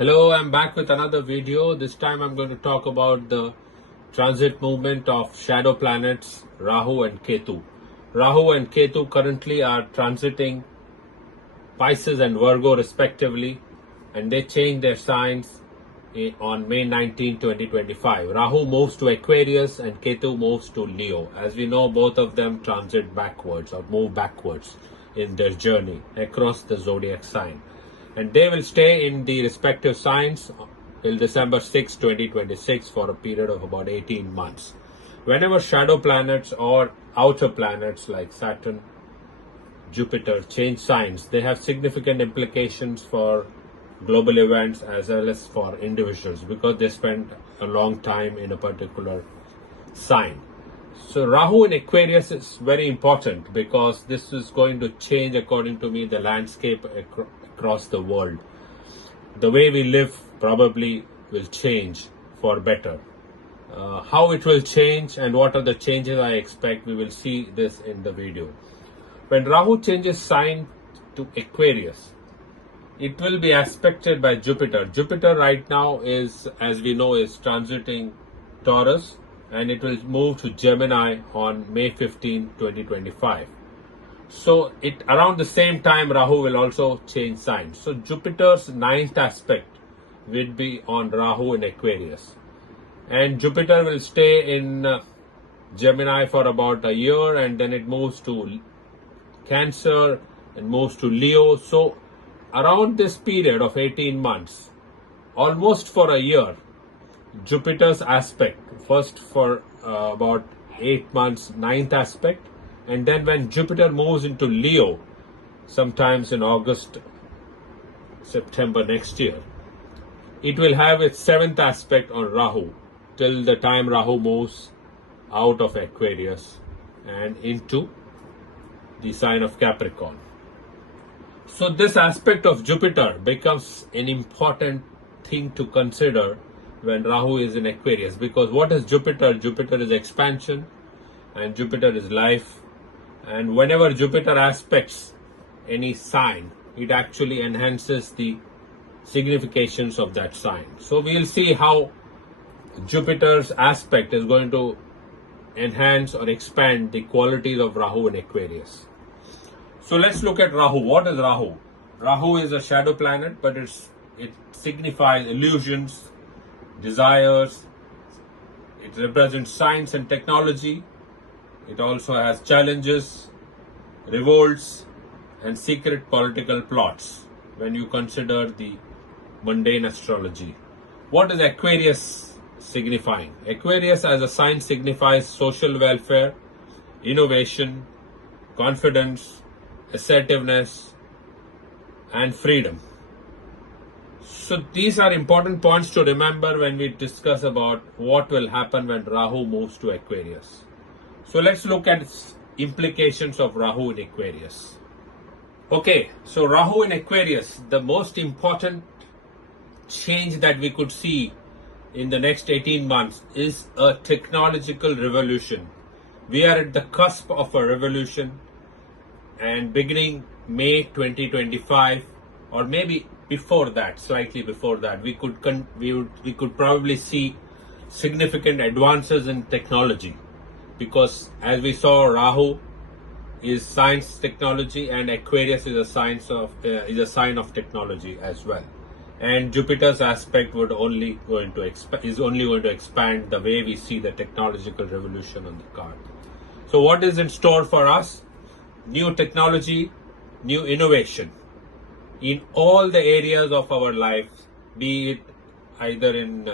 Hello, I'm back with another video. This time I'm going to talk about the transit movement of shadow planets Rahu and Ketu. Rahu and Ketu currently are transiting Pisces and Virgo respectively, and they change their signs on May 19, 2025. Rahu moves to Aquarius and Ketu moves to Leo. As we know, both of them transit backwards or move backwards in their journey across the zodiac sign. And they will stay in the respective signs till December 6, 2026 for a period of about 18 months. Whenever shadow planets or outer planets like Saturn, Jupiter change signs, they have significant implications for global events as well as for individuals because they spend a long time in a particular sign. So Rahu in Aquarius is very important because this is going to change, according to me, the landscape across the world. The way we live probably will change for better. How it will change and what are the changes I expect, we will see this in the video. When Rahu changes sign to Aquarius, it will be aspected by Jupiter. Jupiter right now is, as we know, is transiting Taurus, and it will move to Gemini on May 15, 2025. So around the same time, Rahu will also change signs. So Jupiter's ninth aspect will be on Rahu in Aquarius. And Jupiter will stay in Gemini for about a year, and then it moves to Cancer and moves to Leo. So around this period of 18 months, almost for a year, Jupiter's aspect, first for about 8 months, ninth aspect, and then when Jupiter moves into Leo, sometimes in August, September next year, it will have its seventh aspect on Rahu till the time Rahu moves out of Aquarius and into the sign of Capricorn. So this aspect of Jupiter becomes an important thing to consider when Rahu is in Aquarius, because what is Jupiter? Jupiter is expansion and Jupiter is life, and whenever Jupiter aspects any sign, it actually enhances the significations of that sign. So we'll see how Jupiter's aspect is going to enhance or expand the qualities of Rahu in Aquarius. So let's look at Rahu. What is Rahu? Rahu is a shadow planet, but it signifies illusions, desires. It represents science and technology. It also has challenges, revolts, and secret political plots when you consider the mundane astrology. What is Aquarius signifying? Aquarius as a sign signifies social welfare, innovation, confidence, assertiveness, and freedom. So these are important points to remember when we discuss about what will happen when Rahu moves to Aquarius. So let's look at implications of Rahu in Aquarius. Okay, so Rahu in Aquarius, the most important change that we could see in the next 18 months is a technological revolution. We are at the cusp of a revolution, and beginning May 2025, or maybe before that, slightly before that, we could probably see significant advances in technology, because as we saw, Rahu is science technology and Aquarius is a sign of technology as well. And Jupiter's aspect is only going to expand the way we see the technological revolution on the card. So what is in store for us? New technology, new innovation in all the areas of our lives, be it either in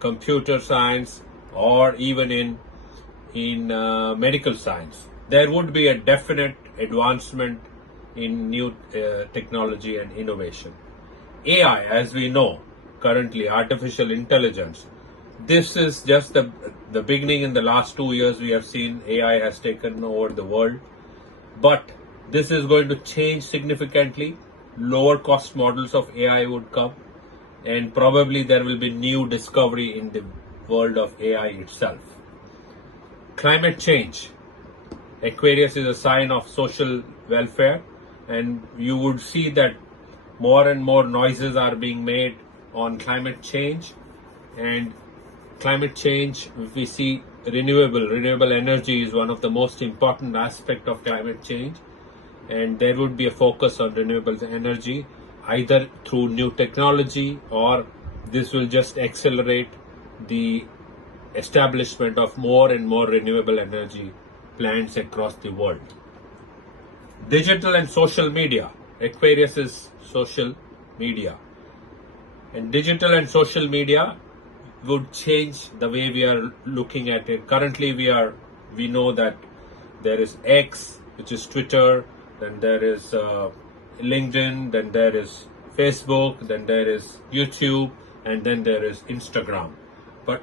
computer science or even in medical science. There would be a definite advancement in new technology and innovation. AI, as we know currently, artificial intelligence, this is just the beginning. In the last 2 years, we have seen AI has taken over the world. But this is going to change significantly. Lower cost models of AI would come, and probably there will be new discovery in the world of AI itself. Climate change. Aquarius is a sign of social welfare, and you would see that more and more noises are being made on climate change. And climate change, we see renewable energy is one of the most important aspect of climate change, and there would be a focus on renewable energy either through new technology, or this will just accelerate the establishment of more and more renewable energy plants across the world. Digital and social media. Aquarius is social media, and digital and social media would change the way we are looking at it. Currently we know that there is X, which is Twitter, then there is LinkedIn, then there is Facebook, then there is YouTube, and then there is Instagram. But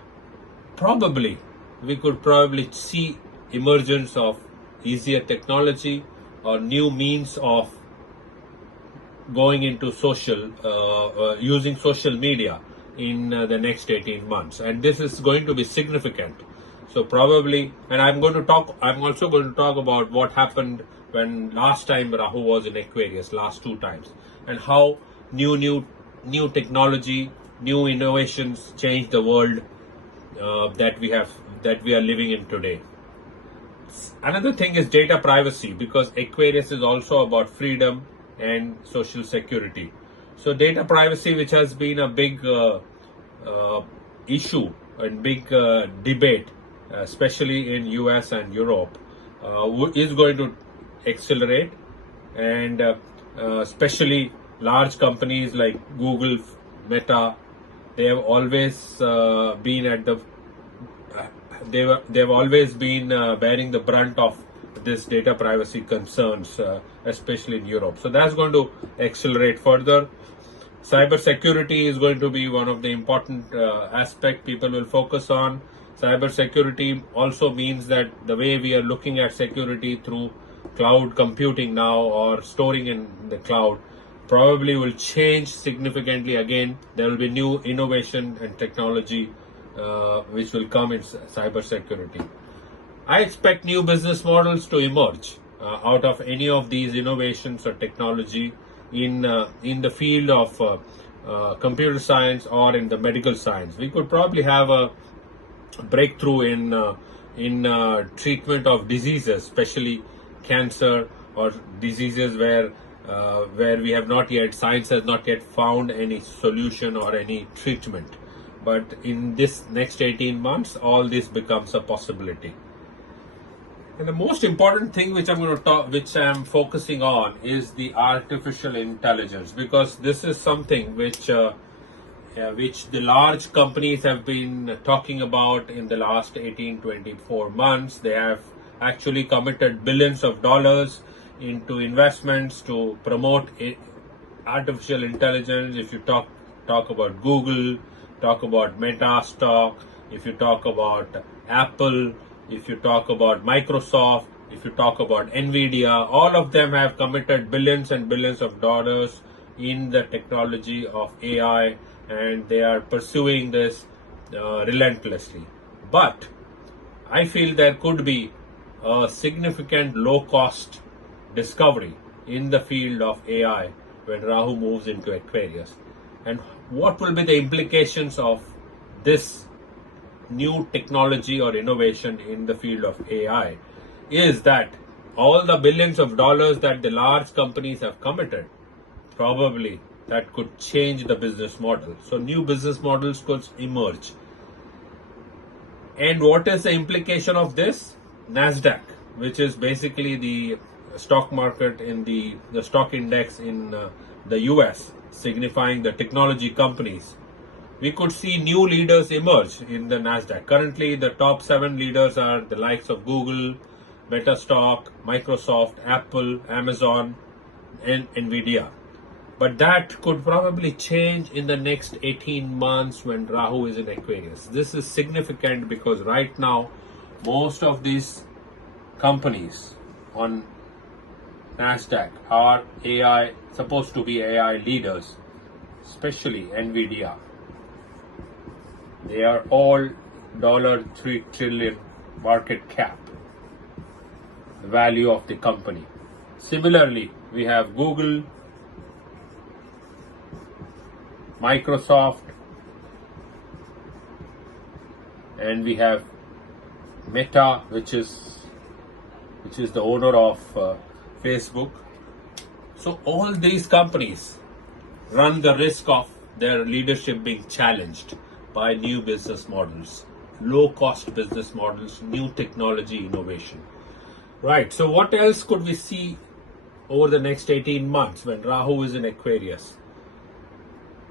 we could probably see emergence of easier technology or new means of going into using social media in the next 18 months, and this is going to be significant. So probably, and I'm also going to talk about what happened when last time Rahu was in Aquarius, last 2 times, and how new technology, new innovations change the world that we are living in today. Another thing is data privacy, because Aquarius is also about freedom and social security. So data privacy, which has been a big issue and big debate, especially in US and Europe, is going to accelerate, and especially large companies like Google, Meta, they have always been bearing the brunt of this data privacy concerns, especially in Europe. So that's going to accelerate further. Cyber security is going to be one of the important aspects people will focus on. Cyber security also means that the way we are looking at security through cloud computing now, or storing in the cloud, probably will change significantly. Again, there will be new innovation and technology which will come in cyber security. I expect new business models to emerge out of any of these innovations or technology in the field of computer science or in the medical science. We could probably have a breakthrough in treatment of diseases, especially cancer, or diseases where science has not yet found any solution or any treatment. But in this next 18 months, all this becomes a possibility. And the most important thing which I'm focusing on, is the artificial intelligence, because this is something which the large companies have been talking about in the last 18-24 months. They have actually committed billions of dollars into investments to promote artificial intelligence. If you talk about Google, talk about Meta stock, if you talk about Apple, if you talk about Microsoft, if you talk about Nvidia, all of them have committed billions and billions of dollars in the technology of AI, and they are pursuing this relentlessly. But I feel there could be a significant low-cost discovery in the field of AI when Rahu moves into Aquarius. And what will be the implications of this new technology or innovation in the field of AI is that all the billions of dollars that the large companies have committed, probably that could change the business model. So new business models could emerge. And what is the implication of this? NASDAQ, which is basically the stock market in the stock index in the US, signifying the technology companies. We could see new leaders emerge in the NASDAQ. Currently, the top 7 leaders are the likes of Google, Meta stock, Microsoft, Apple, Amazon, and Nvidia. But that could probably change in the next 18 months when Rahu is in Aquarius. This is significant because right now, most of these companies on NASDAQ are supposed to be AI leaders, especially Nvidia. They are all $3 trillion market cap, the value of the company. Similarly, we have Google, Microsoft, and we have Meta, which is the owner of Facebook. So all these companies run the risk of their leadership being challenged by new business models, low-cost business models, new technology innovation. Right, so what else could we see over the next 18 months when Rahu is in Aquarius?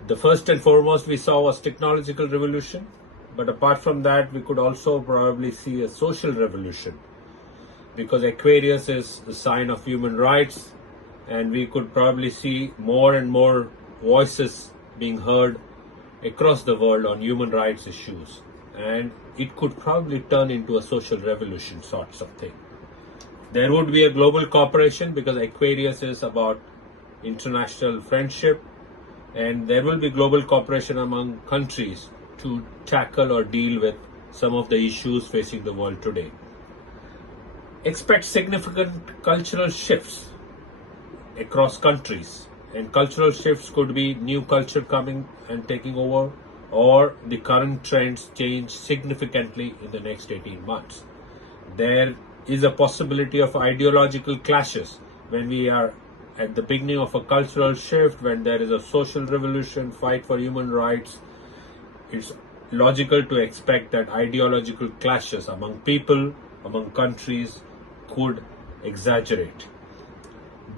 The first and foremost we saw was technological revolution, but apart from that, we could also probably see a social revolution, because Aquarius is a sign of human rights, and we could probably see more and more voices being heard across the world on human rights issues, and it could probably turn into a social revolution sorts of thing. There would be a global cooperation, because Aquarius is about international friendship, and there will be global cooperation among countries to tackle or deal with some of the issues facing the world today. Expect significant cultural shifts across countries, and cultural shifts could be new culture coming and taking over, or the current trends change significantly in the next 18 months. There is a possibility of ideological clashes when we are at the beginning of a cultural shift, when there is a social revolution, fight for human rights. It's logical to expect that ideological clashes among people, among countries could exaggerate.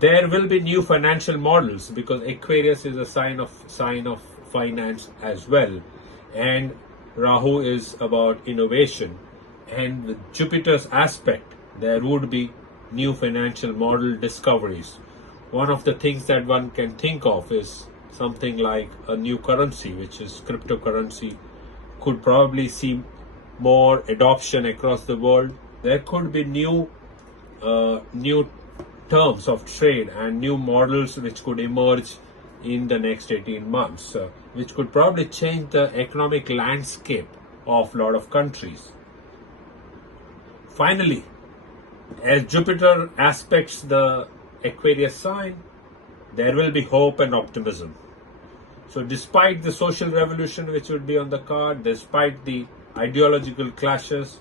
There will be new financial models, because Aquarius is a sign of finance as well, and Rahu is about innovation, and with Jupiter's aspect there would be new financial model discoveries. One of the things that one can think of is something like a new currency, which is cryptocurrency, could probably see more adoption across the world. There could be new terms of trade and new models which could emerge in the next 18 months, which could probably change the economic landscape of a lot of countries. Finally, as Jupiter aspects the Aquarius sign, there will be hope and optimism. So despite the social revolution which would be on the card, despite the ideological clashes,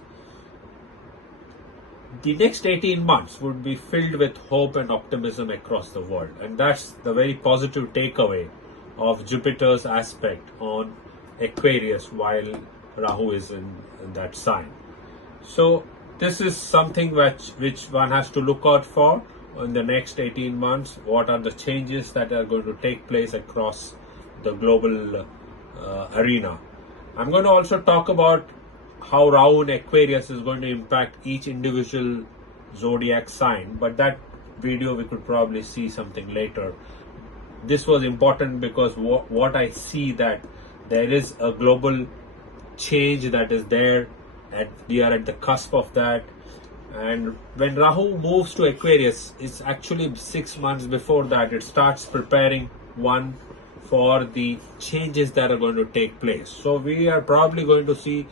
the next 18 months would be filled with hope and optimism across the world. And that's the very positive takeaway of Jupiter's aspect on Aquarius while Rahu is in that sign. So this is something which one has to look out for in the next 18 months. What are the changes that are going to take place across the global arena? I'm going to also talk about how Rahu in Aquarius is going to impact each individual zodiac sign, but that video we could probably see something later. This was important because what I see that there is a global change that is there, and we are at the cusp of that. And when Rahu moves to Aquarius, it's actually 6 months before that it starts preparing one for the changes that are going to take place. So we are probably going to see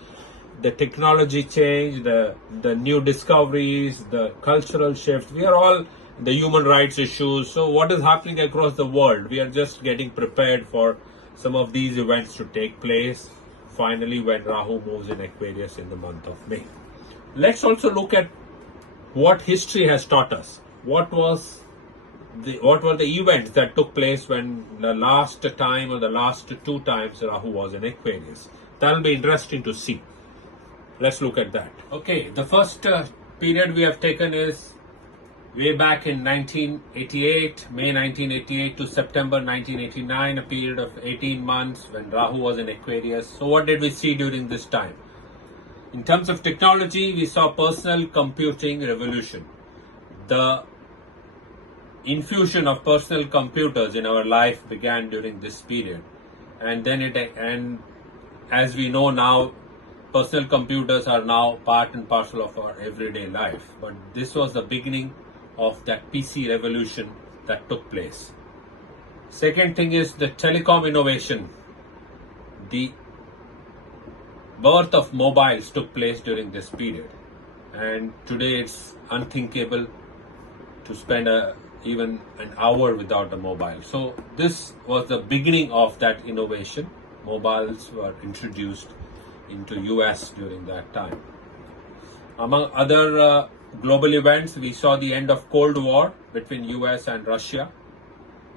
the technology change, the new discoveries, the cultural shift. We are all the human rights issues. So what is happening across the world? We are just getting prepared for some of these events to take place finally when Rahu moves in Aquarius in the month of May. Let's also look at what history has taught us. What were the events that took place when the last time or the last 2 times Rahu was in Aquarius? That will be interesting to see. Let's look at that. Okay, the first period we have taken is way back in 1988, May 1988 to September 1989, a period of 18 months when Rahu was in Aquarius. So what did we see during this time? In terms of technology, we saw personal computing revolution. The infusion of personal computers in our life began during this period, and as we know now, personal computers are now part and parcel of our everyday life. But this was the beginning of that PC revolution that took place. Second thing is the telecom innovation. The birth of mobiles took place during this period, and today it's unthinkable to spend even an hour without a mobile. So this was the beginning of that innovation. Mobiles were introduced into US during that time. Among other global events, we saw the end of Cold War between US and Russia.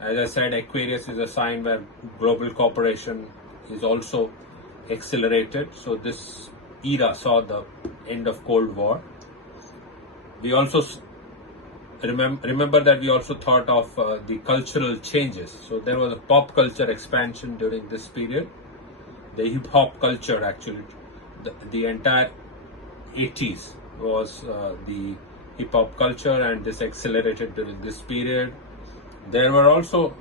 As I said, Aquarius is a sign where global cooperation is also accelerated. So this era saw the end of Cold War. We also remember that we also thought of the cultural changes. So there was a pop culture expansion during this period. The hip hop culture, actually, the entire 80s was the hip hop culture, and this accelerated during this period. There were also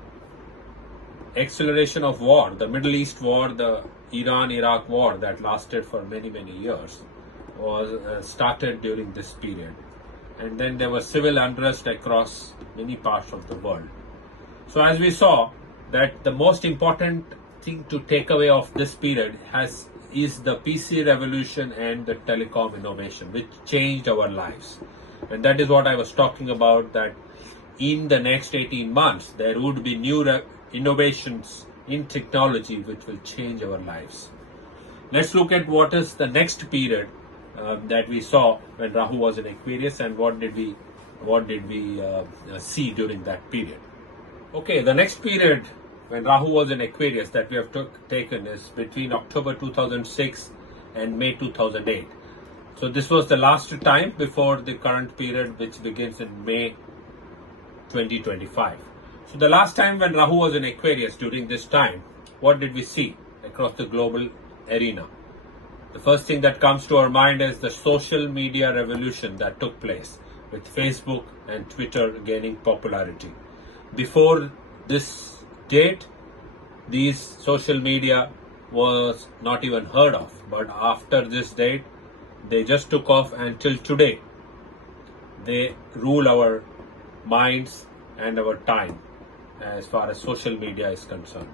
acceleration of war. The Middle East war, the Iran-Iraq war that lasted for many years, was started during this period. And then there was civil unrest across many parts of the world. So as we saw, that the most important thing to take away of this period is the PC revolution and the telecom innovation, which changed our lives. And that is what I was talking about, that in the next 18 months, there would be new innovations in technology which will change our lives. Let's look at what is the next period that we saw when Rahu was in Aquarius, and what did we see during that period. Okay, the next period when Rahu was in Aquarius that we have taken is between October 2006 and May 2008. So this was the last time before the current period, which begins in May 2025. So the last time when Rahu was in Aquarius, during this time, what did we see across the global arena? The first thing that comes to our mind is the social media revolution that took place, with Facebook and Twitter gaining popularity. Before this date, these social media was not even heard of, but after this date, they just took off, and till today, they rule our minds and our time as far as social media is concerned.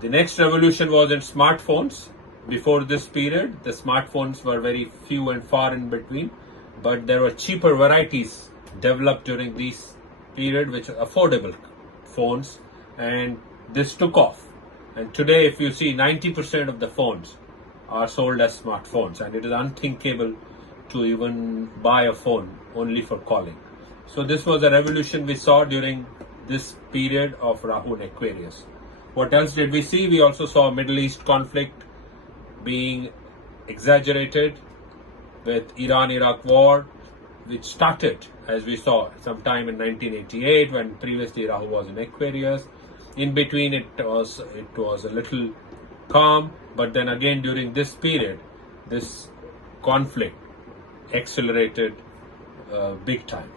The next revolution was in smartphones. Before this period, the smartphones were very few and far in between, but there were cheaper varieties developed during this period, which are affordable phones, and this took off. And today, if you see, 90% of the phones are sold as smartphones, and it is unthinkable to even buy a phone only for calling. So this was a revolution we saw during this period of Rahu in Aquarius. What else did we see? We also saw Middle East conflict being exaggerated with Iran-Iraq war, which started, as we saw, sometime in 1988, when previously Rahu was in Aquarius. In between, it was a little calm, but then again during this period, this conflict accelerated big time.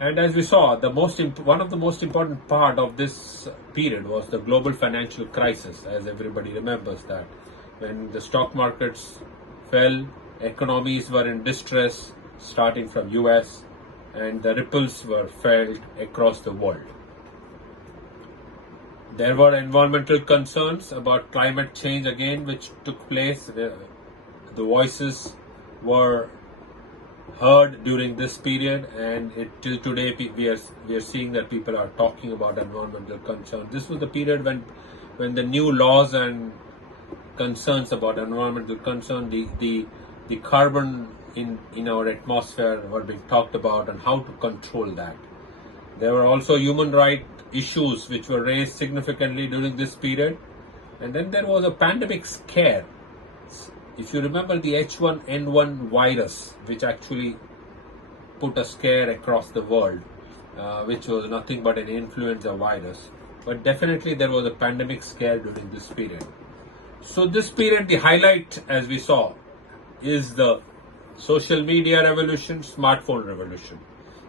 And as we saw, one of the most important part of this period was the global financial crisis, as everybody remembers that. When the stock markets fell, economies were in distress, starting from US, and the ripples were felt across the world. There were environmental concerns about climate change again, which took place. The voices were heard during this period, and till today we are seeing that people are talking about environmental concerns. This was the period when the new laws and concerns about environmental concern, the carbon in our atmosphere were being talked about, and how to control that. There were also human rights issues which were raised significantly during this period. And then there was a pandemic scare. If you remember the H1N1 virus, which actually put a scare across the world, which was nothing but an influenza virus. But definitely there was a pandemic scare during this period. So this period, the highlight, as we saw, is the social media revolution, smartphone revolution.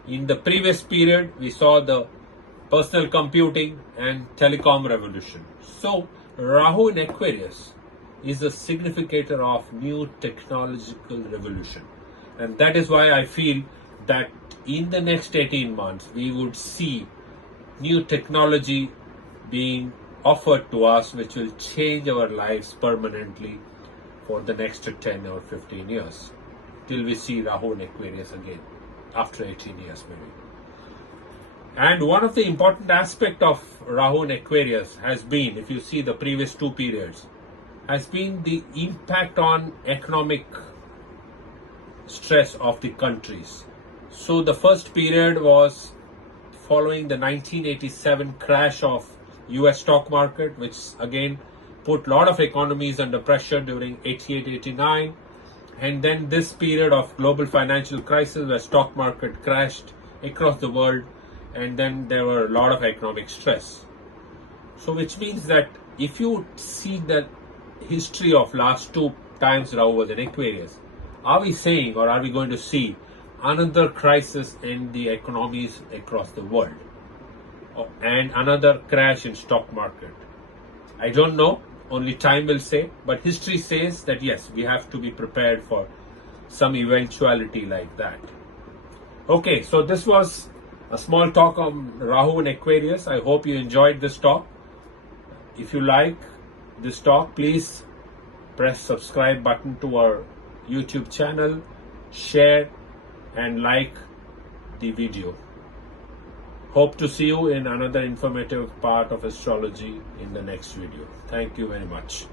In the previous period, we saw the personal computing and telecom revolution. So Rahu in Aquarius is a significator of new technological revolution. And that is why I feel that in the next 18 months, we would see new technology being offered to us, which will change our lives permanently for the next 10 or 15 years, till we see Rahu in Aquarius again, after 18 years maybe. And one of the important aspect of Rahu in Aquarius has been, if you see the previous two periods, has been the impact on economic stress of the countries. So the first period was following the 1987 crash of US stock market, which again put a lot of economies under pressure during 88-89. And then this period of global financial crisis where stock market crashed across the world, and then there were a lot of economic stress. So which means that if you see the history of last two times Rahu was in Aquarius, are we saying, or are we going to see another crisis in the economies across the world and another crash in stock market? I don't know, only time will say, but history says that yes, we have to be prepared for some eventuality like that. Okay, so this was a small talk on Rahu and Aquarius. I hope you enjoyed this talk. If you like this talk, please press subscribe button to our YouTube channel, share and like the video. Hope to see you in another informative part of astrology in the next video. Thank you very much.